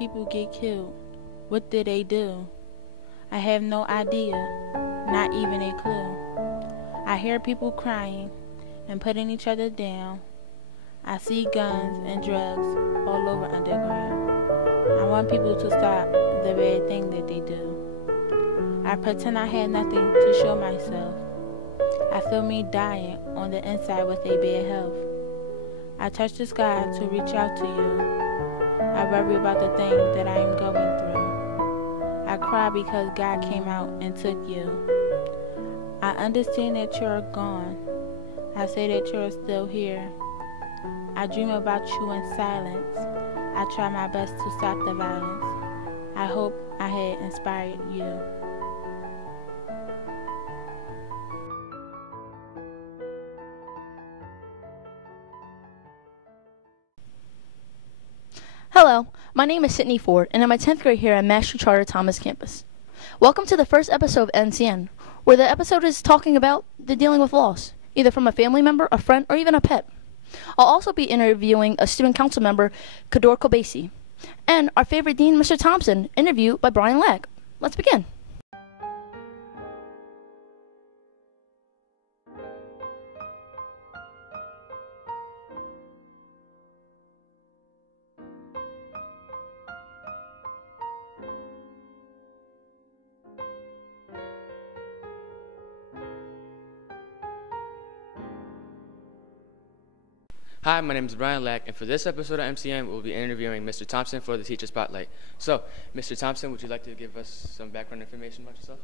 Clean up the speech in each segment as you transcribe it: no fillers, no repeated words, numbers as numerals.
people get killed. What did they do? I have no idea, not even a clue. I hear people crying and putting each other down. I see guns and drugs all over underground. I want people to stop the bad thing that they do. I pretend I had nothing to show myself. I feel me dying on the inside with a bad health. I touch the sky to reach out to you. I worry about the thing that I am going through. I cry because God came out and took you. I understand that you're gone. I say that you're still here. I dream about you in silence. I try my best to stop the violence. I hope I had inspired you. Hello, my name is Sydney Ford, and I'm a 10th grade here at Mastery Charter Thomas campus. Welcome to the first episode of NCN, where the episode is talking about the dealing with loss, either from a family member, a friend, or even a pet. I'll also be interviewing a student council member, Kador Kobasi, and our favorite dean, Mr. Thompson, interviewed by Brian Lack. Let's begin. Hi, my name is Brian Lack, and for this episode of MCM, we'll be interviewing Mr. Thompson for the Teacher Spotlight. So, Mr. Thompson, would you like to give us some background information about yourself?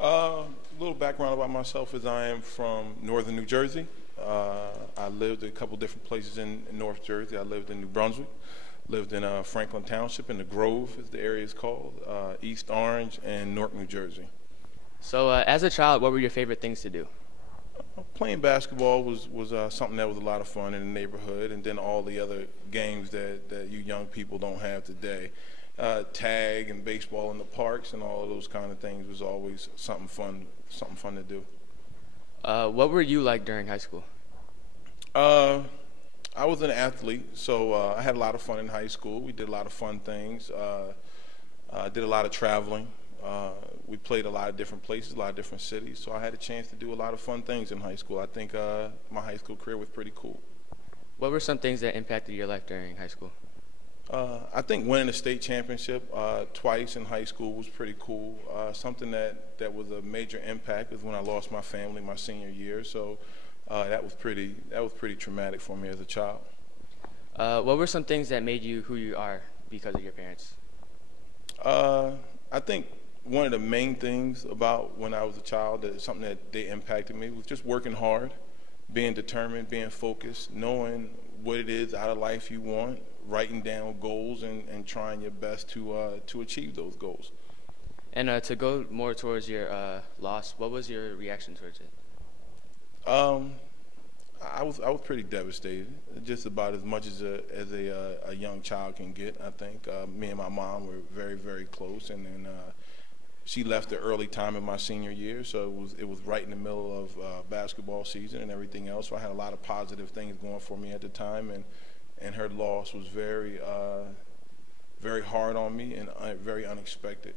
A little background about myself is I am from northern New Jersey. I lived a couple different places in North Jersey. I lived in New Brunswick, lived in Franklin Township, in the Grove, as the area is called, East Orange, and Newark, New Jersey. So, as a child, what were your favorite things to do? Playing basketball was something that was a lot of fun in the neighborhood, and then all the other games that you young people don't have today. Tag and baseball in the parks and all of those kind of things was always something fun to do. What were you like during high school? I was an athlete, so I had a lot of fun in high school. We did a lot of fun things. Did a lot of traveling. We played a lot of different places, a lot of different cities, so I had a chance to do a lot of fun things in high school. I think my high school career was pretty cool. What were some things that impacted your life during high school? I think winning a state championship twice in high school was pretty cool. Something that was a major impact was when I lost my family my senior year, so that was pretty traumatic for me as a child. What were some things that made you who you are because of your parents? I think one of the main things about when I was a child, that something that they impacted me, was just working hard, being determined, being focused, knowing what it is out of life you want, writing down goals and trying your best to achieve those goals. And to go more towards your loss, what was your reaction towards it? I was pretty devastated, just about as much as a young child can get. I think me and my mom were very, very close, and then she left at early time in my senior year, so it was right in the middle of basketball season and everything else. So I had a lot of positive things going for me at the time, and her loss was very very hard on me and very unexpected.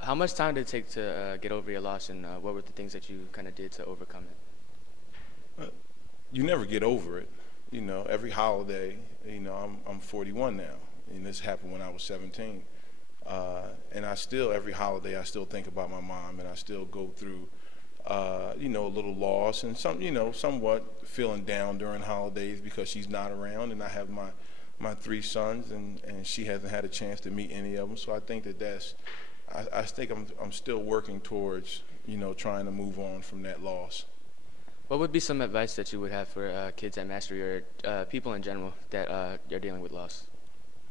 How much time did it take to get over your loss, and what were the things that you kind of did to overcome it? You never get over it. You know, every holiday, you know, I'm 41 now, and this happened when I was 17. And I still, every holiday, I still think about my mom, and I still go through, you know, a little loss and somewhat feeling down during holidays because she's not around, and I have my three sons, and she hasn't had a chance to meet any of them. So I think I think I'm still working towards, you know, trying to move on from that loss. What would be some advice that you would have for kids at Mastery or people in general that are dealing with loss?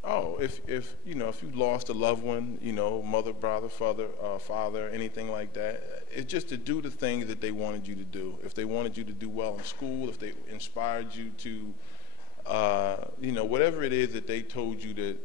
Oh, if you lost a loved one, you know, mother, brother, father, anything like that, it's just to do the things that they wanted you to do. If they wanted you to do well in school, if they inspired you to, you know, whatever it is that they told you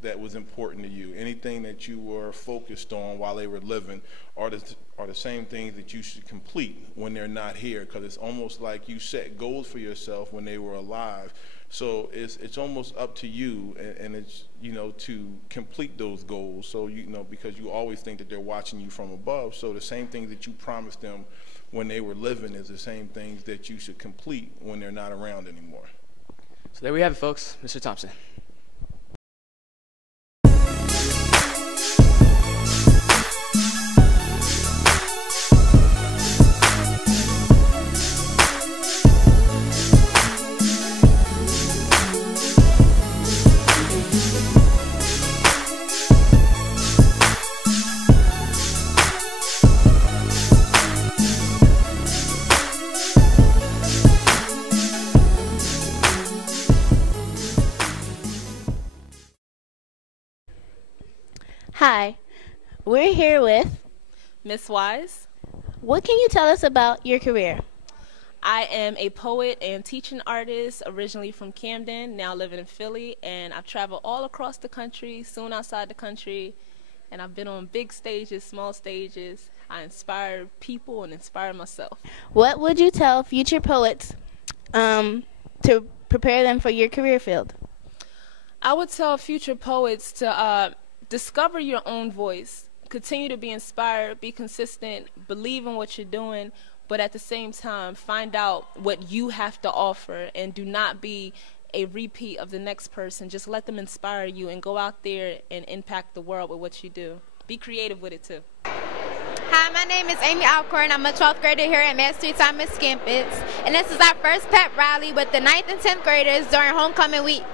that was important to you, anything that you were focused on while they were living, are the same things that you should complete when they're not here. Because it's almost like you set goals for yourself when they were alive, So it's almost up to you, and it's, you know, to complete those goals. So, you know, because you always think that they're watching you from above. So the same things that you promised them when they were living is the same things that you should complete when they're not around anymore. So there we have it, folks. Mr. Thompson. Hi, we're here with Miss Wise. What can you tell us about your career? I am a poet and teaching artist, originally from Camden, now living in Philly, and I've traveled all across the country, soon outside the country, and I've been on big stages, small stages. I inspire people and inspire myself. What would you tell future poets to prepare them for your career field? I would tell future poets to discover your own voice, continue to be inspired, be consistent, believe in what you're doing, but at the same time find out what you have to offer, and do not be a repeat of the next person. Just let them inspire you and go out there and impact the world with what you do. Be creative with it too. Hi, my name is Amy Alcorn. I'm a 12th grader here at Mastery Thomas campus, and this is our first pep rally with the 9th and 10th graders during homecoming week.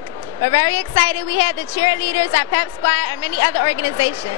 We're very excited. We have the cheerleaders, our pep squad, and many other organizations.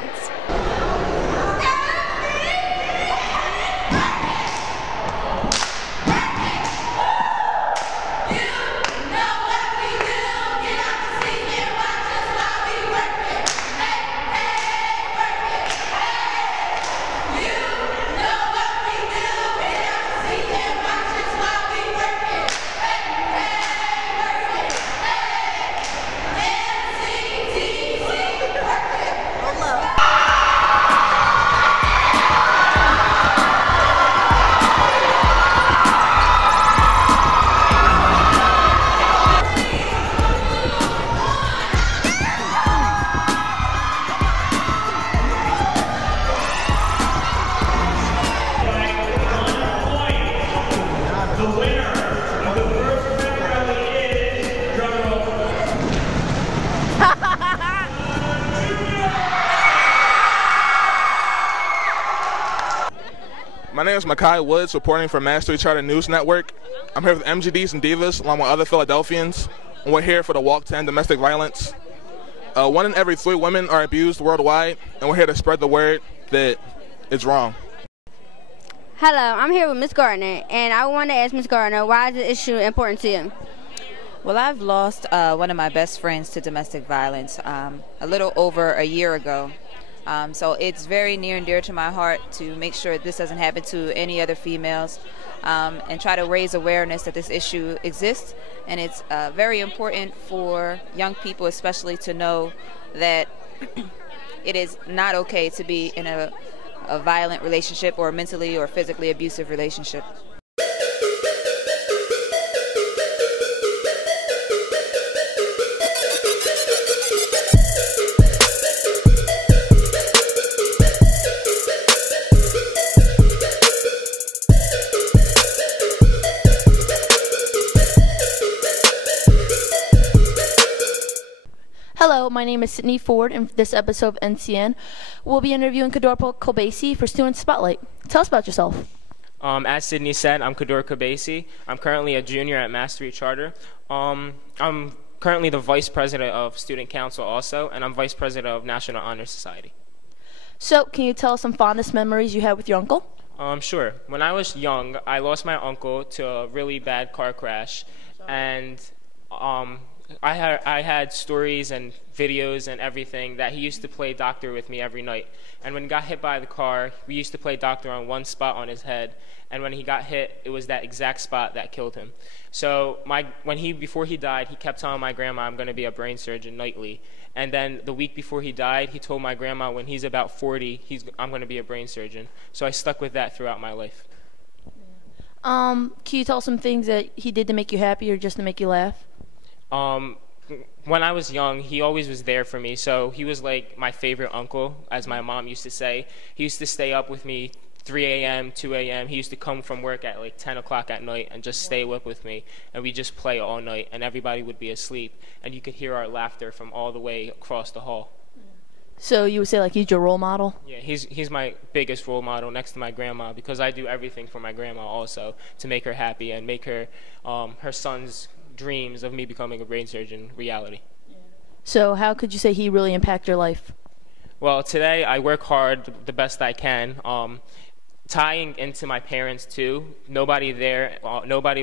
My name is Makai Woods, reporting for Mastery Charter News Network. I'm here with MGDs and Divas, along with other Philadelphians, and we're here for the Walk to End Domestic Violence. 1 in every 3 women are abused worldwide, and we're here to spread the word that it's wrong. Hello, I'm here with Ms. Gardner, and I want to ask Ms. Gardner, why is the issue important to you? Well, I've lost one of my best friends to domestic violence a little over a year ago. So it's very near and dear to my heart to make sure this doesn't happen to any other females, and try to raise awareness that this issue exists. And it's very important for young people especially to know that it is not okay to be in a violent relationship or a mentally or physically abusive relationship. Hello, my name is Sydney Ford, and for this episode of NCN, we'll be interviewing Kadorpa Kobasi for Student Spotlight. Tell us about yourself. As Sydney said, I'm Kador Kobasi. I'm currently a junior at Mastery Charter. I'm currently the vice president of Student Council also, and I'm vice president of National Honor Society. So, can you tell us some fondest memories you had with your uncle? Sure. When I was young, I lost my uncle to a really bad car crash, and I had stories and videos and everything that he used to play doctor with me every night. And when he got hit by the car, we used to play doctor on one spot on his head. And when he got hit, it was that exact spot that killed him. So before he died, he kept telling my grandma, I'm going to be a brain surgeon nightly. And then the week before he died, he told my grandma when he's about 40, I'm going to be a brain surgeon. So I stuck with that throughout my life. Can you tell us some things that he did to make you happy or just to make you laugh? When I was young, he always was there for me. So he was like my favorite uncle, as my mom used to say. He used to stay up with me 3 a.m., 2 a.m. He used to come from work at like 10 o'clock at night and just stay up with me. And we'd just play all night, and everybody would be asleep. And you could hear our laughter from all the way across the hall. So you would say like he's your role model? Yeah, he's my biggest role model next to my grandma, because I do everything for my grandma also to make her happy and make her her son's dreams of me becoming a brain surgeon reality. So how could you say he really impacted your life? Well, today I work hard the best I can. Tying into my parents too, nobody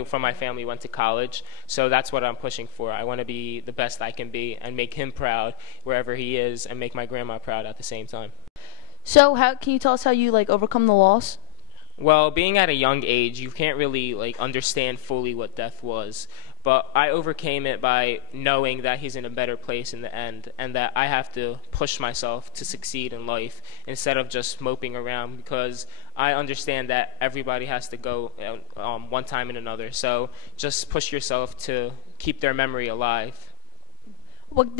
from my family went to college, so that's what I'm pushing for. I want to be the best I can be and make him proud wherever he is, and make my grandma proud at the same time. So how can you tell us how you like overcome the loss? Well, being at a young age, you can't really like understand fully what death was. But I overcame it by knowing that he's in a better place in the end, and that I have to push myself to succeed in life instead of just moping around, because I understand that everybody has to go one time and another. So just push yourself to keep their memory alive. What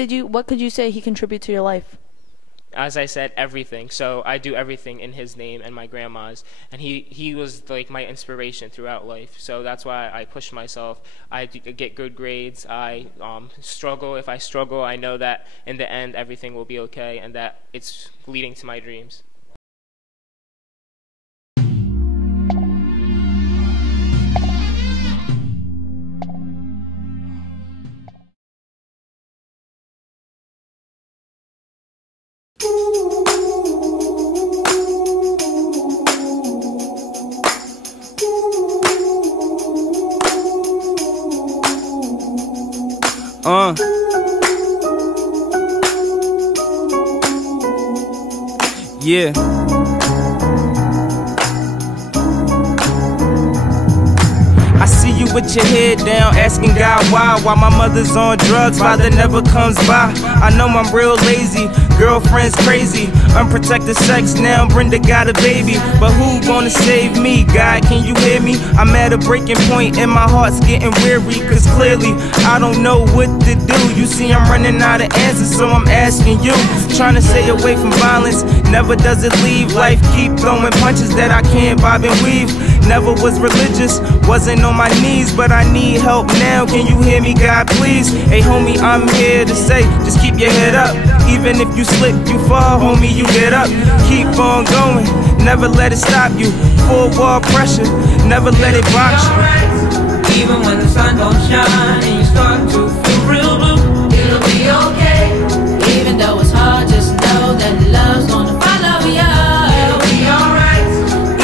could you say he contributed to your life? As I said, everything. So I do everything in his name and my grandma's, and he was like my inspiration throughout life. So that's why I push myself. I get good grades. I struggle. If I struggle, I know that in the end everything will be okay, and that it's leading to my dreams. Yeah. I see you with your head down, asking God why my mother's on drugs, father never comes by. I know I'm real lazy, girlfriend's crazy, unprotected sex, now Brenda got a baby. But who gonna save me? God, can you hear me? I'm at a breaking point and my heart's getting weary, cause clearly I don't know what to do. You see I'm running out of answers, so I'm asking you. Trying to stay away from violence, never does it leave. Life keep throwing punches that I can't bob and weave. Never was religious, wasn't on my knees, but I need help now. Can you hear me, God, please? Hey homie, I'm here to say, just keep your head up. Even if you slip, you fall, homie, you get up. Keep on going, never let it stop you. Full wall pressure, never let it box you. Even when the sun don't shine and you start to feel real blue, it'll be okay. Even though it's hard, just know that love's gonna follow ya. It'll be alright.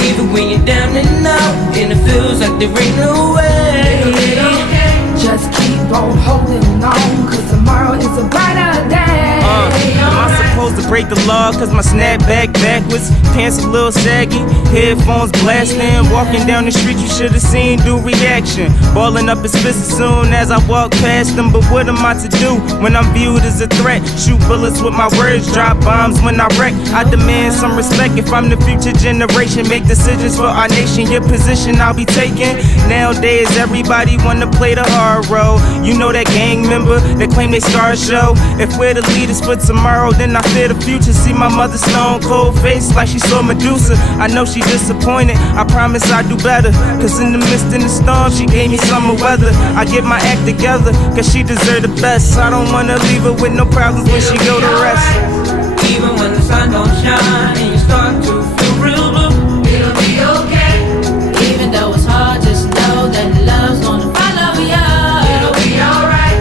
Even when you're down and out and it feels like there ain't no way, it'll be okay. Just keep on holding on, cause tomorrow is a brighter day. Am I supposed to break the law cause my snapback backwards, pants a little saggy, headphones blasting, walking down the street you should've seen do reaction, balling up his fist as soon as I walk past him. But what am I to do when I'm viewed as a threat? Shoot bullets with my words, drop bombs when I wreck. I demand some respect if I'm the future generation, make decisions for our nation. Your position I'll be taking. Nowadays everybody wanna play the hard role. You know that gang member that claim they star show. If we're the leaders for tomorrow, then I fear the future. See my mother stone cold face like she saw Medusa. I know she disappointed, I promise I'll do better, cause in the midst of the storm she gave me summer weather. I get my act together cause she deserve the best. I don't wanna leave her with no problems when she go to rest. Even when the sun don't shine and you start to feel real blue, it'll be okay. Even though it's hard, just know that love's gonna follow ya. It'll be alright.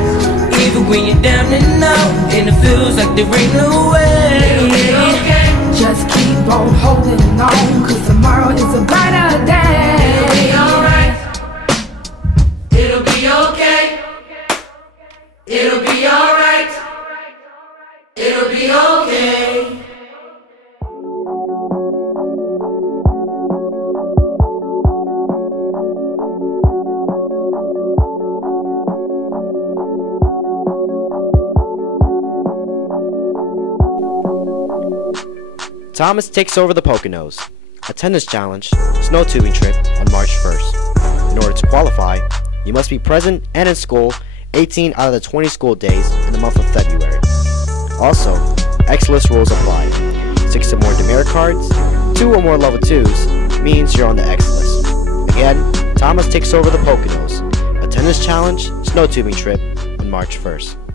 Even when you're down and out and it feels like there ain't no way, it'll be okay. Just keep on holding on, cause tomorrow is a brighter day. It'll be alright. It'll be okay. It'll be alright. It'll be okay. Thomas takes over the Poconos, a tennis challenge, snow tubing trip on March 1st. In order to qualify, you must be present and in school 18 out of the 20 school days in the month of February. Also, X-List rules apply. 6 or more demerit cards, 2 or more level 2s means you're on the X-List. Again, Thomas takes over the Poconos. A tennis challenge, snow tubing trip on March 1st.